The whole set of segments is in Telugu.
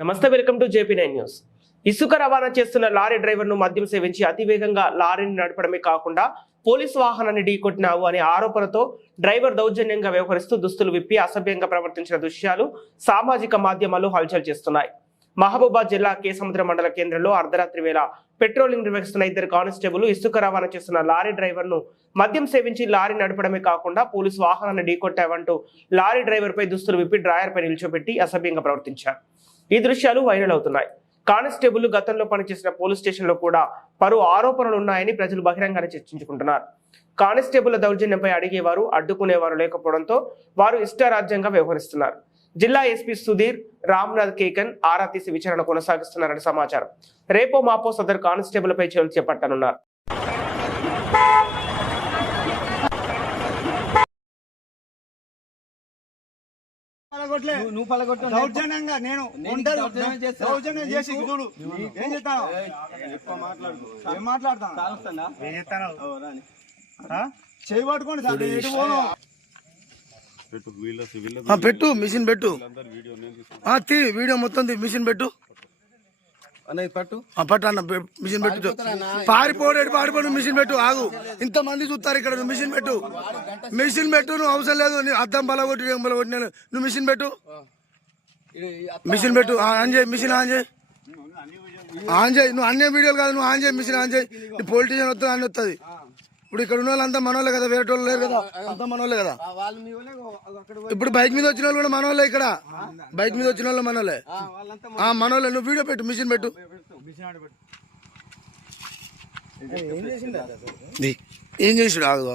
నమస్తే welcome to JP nine news. ఇసుక రవాణా చేస్తున్న లారీ డ్రైవర్ను మద్యం సేవించి అతివేగంగా లారీని నడపడమే కాకుండా పోలీసు వాహనాన్ని ఢీకొట్టినావు అనే ఆరోపణతో డ్రైవర్ దౌర్జన్యంగా వ్యవహరిస్తూ దుస్తులు విప్పి అసభ్యంగా ప్రవర్తించిన దృశ్యాలు సామాజిక మాధ్యమాల్లో హల్చల్ చేస్తున్నాయి. మహబూబాద్ జిల్లా కేసముద్ర మండల కేంద్రంలో అర్ధరాత్రి వేళ పెట్రోలింగ్ నిర్వహిస్తున్న ఇద్దరు కానిస్టేబుల్ ఇసుక రవాణా చేస్తున్న లారీ డ్రైవర్ను మద్యం సేవించి లారీ నడపడమే కాకుండా పోలీసు వాహనాన్ని ఢీకొట్టావంటూ లారీ డ్రైవర్పై దుస్తులు విప్పి డ్రాయర్పై నిల్చోబెట్టి అసభ్యంగా ప్రవర్తించారు. ఈ దృశ్యాలు వైరల్ అవుతున్నాయి. కానిస్టేబుల్ గతంలో పనిచేసిన పోలీస్ స్టేషన్లో కూడా పలు ఆరోపణలు ఉన్నాయని ప్రజలు బహిరంగానే చర్చించుకుంటున్నారు. కానిస్టేబుల్ దౌర్జన్యంపై అడిగేవారు అడ్డుకునేవారు లేకపోవడంతో వారు ఇష్టారాజ్యంగా వ్యవహరిస్తున్నారు. జిల్లా ఎస్పీ సుధీర్ రామ్నాథ్ కేకన్ ఆరా తీసి విచారణ కొనసాగిస్తున్నారని సమాచారం. రేపో మాపో సదరు కానిస్టేబుల్ పై చర్యలు చేపట్టనున్నారు. నువ్వు- నువ్వు పలగొట్టు. దౌర్జన్యంగా నేను దౌర్జన్యం చేసి చూడు. ఏం చేస్తాను ఏం మాట్లాడతాను కాలుస్తుందా? ఏం చేస్తాను ఓ, రాని. చేయి పట్టుకోండి సార్ ఎటు పోను? పెట్టు మిషన్ పెట్టు. అందరు వీడియో నేను తీసుకుంటా ఆ, తీ వీడియో మొత్తం మిషన్ పెట్టు. అన్న పట్టు. అన్న మిషన్ పెట్టు. పారిపోడు పారిపోడు మిషన్ పెట్టు ఆగు. ఇంత మంది చూస్తారు ఇక్కడ నువ్వు మిషన్ పెట్టు. మిషన్ పెట్టు నువ్వు అవసరం లేదు నీ అద్దం బలగొట్టి ఏం బలగొట్టి నేను నువ్వు మిషన్ పెట్టు. మిషన్ పెట్టు ఆన్ చేయి మిషన్ ఆన్ చేయి. ఆన్ చేయి నువ్వు అన్ని వీడియోలు కాదు నువ్వు ఆన్ చేయి మిషన్ ఆన్ చేయి. నీ పొలిటీషియన్ వస్తుంది అన్ని వస్తుంది ఇప్పుడు ఇక్కడ ఉన్న వాళ్ళంతా మనోళ్ళే కదా వేరే వాళ్ళు లేరు కదా. అంతా మనోళ్ళే కదా. ఇప్పుడు బైక్ మీద వచ్చిన వాళ్ళు కూడా మనోళ్ళే ఇక్కడ. బైక్ మీద వచ్చిన వాళ్ళు మనోళ్ళే. ఆ, వాళ్ళంతా ఆ మనోళ్ళే. నువ్వు వీడియో పెట్టు మిషన్ పెట్టు. ఏం చేసిండు? ది. ఏం చేసాడు? ఆగు.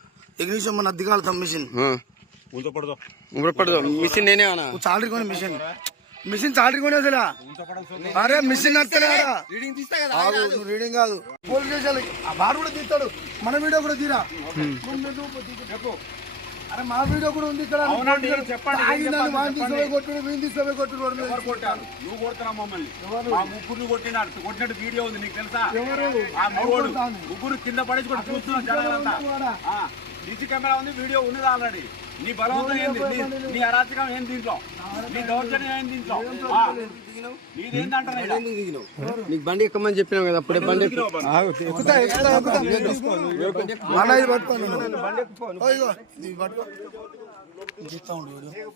ఎగ్నిషన్ మన అద్దెకాలు మిషన్ పడదు మిషన్ నేనే చాలరీ కొని మిషన్ మిషన్ చాలరీ కొని అసలు. అరే మిషన్ నచ్చలేదా రీడింగ్ తీస్తా రీడింగ్ కాదు. పోలీస్ స్టేషన్ వాడు కూడా తీస్తాడు. మన వీడియో కూడా తీరా? అరే మా వీడియో కూడా ఉంది ఇక్కడ. చెప్పండి కొట్టుడు వీళ్ళు తీసుకుపోయి కొట్టుడు ఎవరు కొట్టారు? నువ్వు కొడుతున్నావు మమ్మల్ని. మా ముగ్గురు కొట్టినాడు కొట్టినట్టు వీడియో ఉంది నీకు తెలుసా? ముగ్గురు కింద పడేసి కూడా చూస్తున్నావు ఆ, కెమెరా ఉంది వీడియో ఉన్నది ఆల్రెడీ నీ బలవంతం ఏంది? నీ- నీ అరాచకం ఏంది దీంట్లో? నీ దౌర్జన్యం ఏంది దీంట్లో? నీకు బండి ఎక్కమని చెప్పినాం కదా అప్పుడే బండి.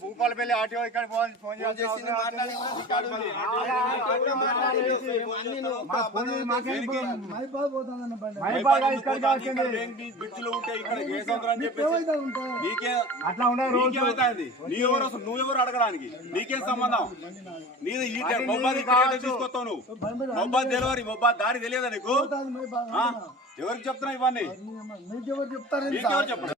భూపాలపల్లి ఇక్కడ ఫోన్ అట్లా నీ అసలు నువ్వెవరు అడగడానికి నీకేం సంబంధం నీది ఈ మొబ్బాది తీసుకొస్తావు నువ్వు. మొబ్బాది డెలివరీ మొబ్బాది దారి తెలియదా నీకు? ఎవరికి చెప్తున్నావు ఇవన్నీ? చెప్తారు నీకెవరు చెప్పండి